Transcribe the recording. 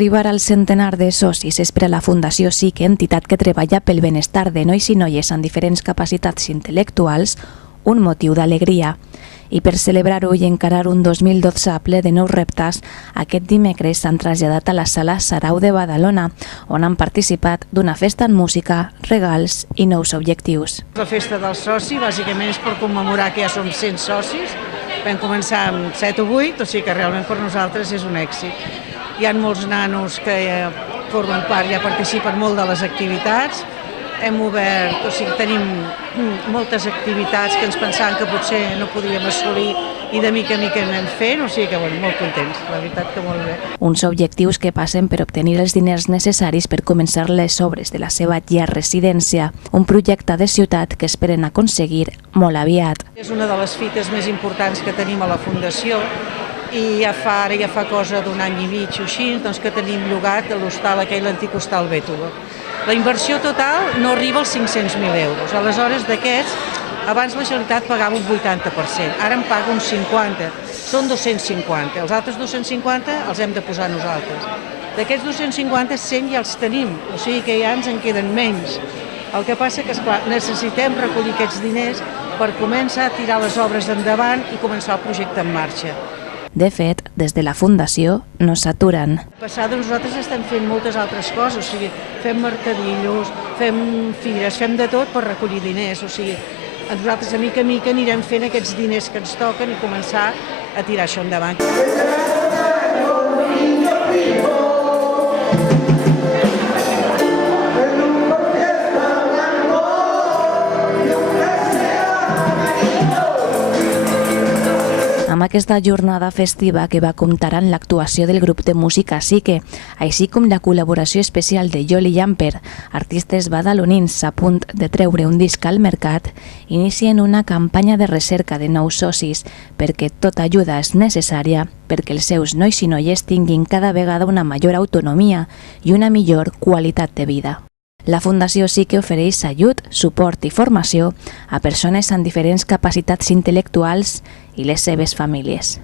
arribar al centenar de socis espera la Fundació SIC, entitat que treballa pel benestar de nois i noies amb diferents capacitats intel·lectuals, un motiu d'alegria. I per celebrar-ho i encarar un 2012 ple de nous reptes, aquest dimecres s'han traslladat a la Sala Sarau de Badalona, on han participat d'una festa en música, regals i nous objectius. La festa del soci bàsicament és per commemorar que ja som 100 socis. Vam començar amb 7 o 8, o sigui que realment per nosaltres és un èxit. Hi ha molts nanos que formen part, ja participen molt de les activitats. Hem obert, o sigui, tenim moltes activitats que ens pensàvem que potser no podíem assolir i de mica en mica anem fent, o sigui que molt contents, la veritat que molt bé. Uns objectius que passen per obtenir els diners necessaris per començar les obres de la seva llar residència, un projecte de ciutat que esperen aconseguir molt aviat. És una de les fites més importants que tenim a la Fundació i ara ja fa cosa d'un any i mig o així, doncs que tenim llogat l'hostal aquell, l'antic hostal Bètova. La inversió total no arriba als 500.000 euros. Aleshores, d'aquests, abans la Generalitat pagava un 80%, ara en paga un 50%, són 250. Els altres 250 els hem de posar nosaltres. D'aquests 250, 100 ja els tenim, o sigui que ja ens en queden menys. El que passa que, esclar, necessitem recollir aquests diners per començar a tirar les obres endavant i començar el projecte en marxa. De fet, des de la Fundació no s'aturen. Nosaltres estem fent moltes altres coses, o sigui, fem mercadillos, fem fires, fem de tot per recollir diners, o sigui, nosaltres de mica en mica anirem fent aquests diners que ens toquen i començar a tirar això endavant. Amb aquesta jornada festiva que va comptar amb l'actuació del grup de música Sique, així com la col·laboració especial de Joli Jamper, artistes badalonins a punt de treure un disc al mercat, inicien una campanya de recerca de nous socis perquè tota ajuda és necessària perquè els seus nois i noies tinguin cada vegada una major autonomia i una millor qualitat de vida. La Fundació Sique ofereix ajut, suport i formació a persones amb diferents capacitats intel·lectuals i les seves famílies.